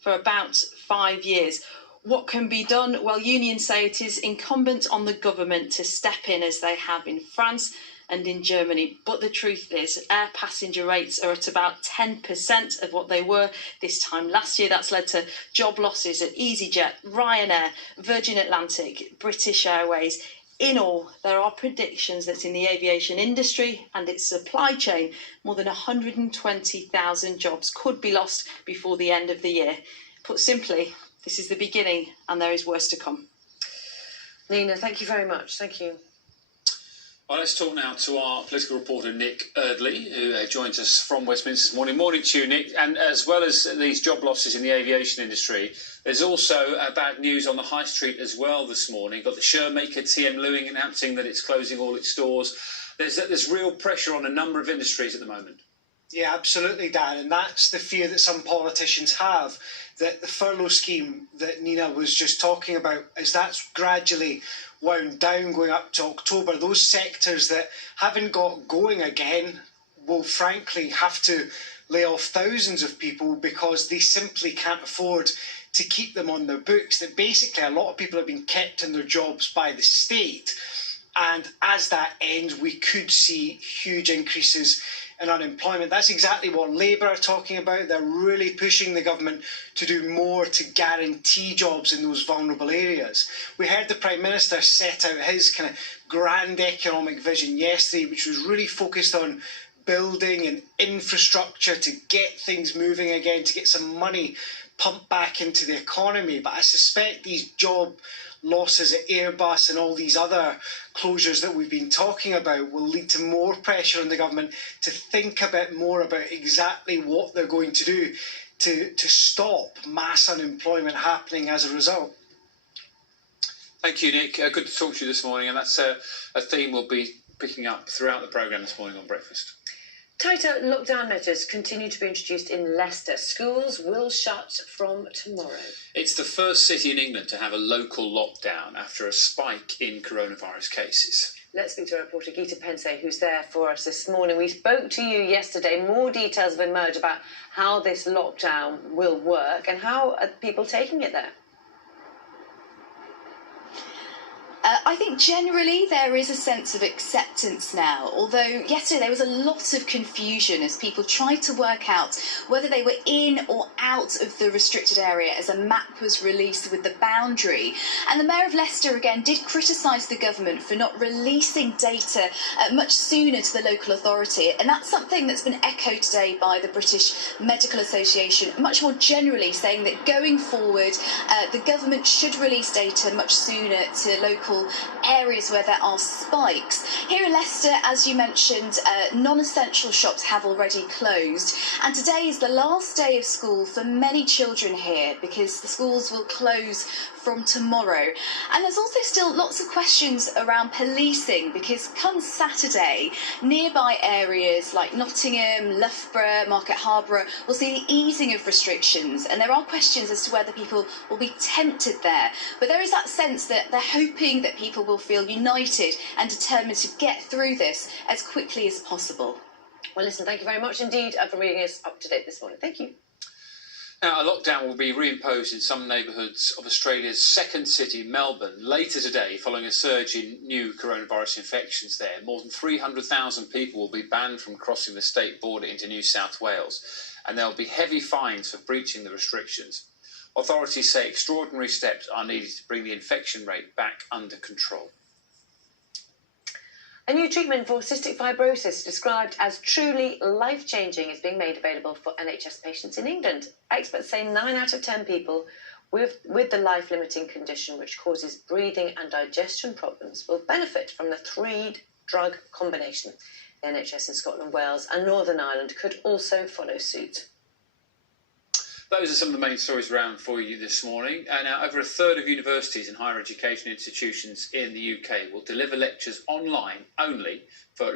for about 5 years. What can be done? Well, unions say it is incumbent on the government to step in, as they have in France and in Germany. But the truth is, air passenger rates are at about 10% of what they were this time last year. That's led to job losses at EasyJet, Ryanair, Virgin Atlantic, British Airways. In all, there are predictions that in the aviation industry and its supply chain, more than 120,000 jobs could be lost before the end of the year. Put simply, this is the beginning and there is worse to come. Nina, thank you very much. Thank you. Well, let's talk now to our political reporter, Nick Eardley, who joins us from Westminster this morning. Morning to you, Nick. And as well as these job losses in the aviation industry, there's also bad news on the high street as well this morning. Got the Shermaker TM Lewing announcing that it's closing all its stores. There's real pressure on a number of industries at the moment. Yeah, absolutely, Dan. And that's the fear that some politicians have, that the furlough scheme that Nina was just talking about, as that's gradually wound down going up to October, those sectors that haven't got going again will frankly have to lay off thousands of people because they simply can't afford to keep them on their books. That basically a lot of people have been kept in their jobs by the state. And as that ends, we could see huge increases in unemployment. That's exactly what Labour are talking about. They're really pushing the government to do more to guarantee jobs in those vulnerable areas. We heard the Prime Minister set out his kind of grand economic vision yesterday, which was really focused on building and infrastructure to get things moving again, to get some money pumped back into the economy. But I suspect these job losses at Airbus and all these other closures that we've been talking about will lead to more pressure on the government to think a bit more about exactly what they're going to do to stop mass unemployment happening as a result. Thank you, Nick. Good to talk to you this morning, and that's a theme we'll be picking up throughout the programme this morning on Breakfast. Tighter lockdown measures continue to be introduced in Leicester. Schools will shut from tomorrow. It's the first city in England to have a local lockdown after a spike in coronavirus cases. Let's speak to our reporter Geeta Pense, who's there for us this morning. We spoke to you yesterday. More details have emerged about how this lockdown will work and how are people taking it there. I think generally there is a sense of acceptance now, although yesterday there was a lot of confusion as people tried to work out whether they were in or out of the restricted area as a map was released with the boundary. And the Mayor of Leicester again did criticise the government for not releasing data much sooner to the local authority, and that's something that's been echoed today by the British Medical Association, much more generally saying that going forward the government should release data much sooner to local areas where there are spikes. Here in Leicester, as you mentioned, non-essential shops have already closed, and today is the last day of school for many children here because the schools will close from tomorrow. And there's also still lots of questions around policing because come Saturday, nearby areas like Nottingham, Loughborough, Market Harborough will see the easing of restrictions, and there are questions as to whether people will be tempted there. But there is that sense that they're hoping that people will feel united and determined to get through this as quickly as possible. Well, listen, thank you very much indeed for bringing us up to date this morning. Thank you. Now, a lockdown will be reimposed in some neighbourhoods of Australia's second city, Melbourne, later today following a surge in new coronavirus infections there. More than 300,000 people will be banned from crossing the state border into New South Wales, and there will be heavy fines for breaching the restrictions. Authorities say extraordinary steps are needed to bring the infection rate back under control. A new treatment for cystic fibrosis described as truly life-changing is being made available for NHS patients in England. Experts say 9 out of 10 people with the life-limiting condition which causes breathing and digestion problems will benefit from the 3-drug combination. The NHS in Scotland, Wales and Northern Ireland could also follow suit. Those are some of the main stories around for you this morning. Now, over a third of universities and higher education institutions in the UK will deliver lectures online only for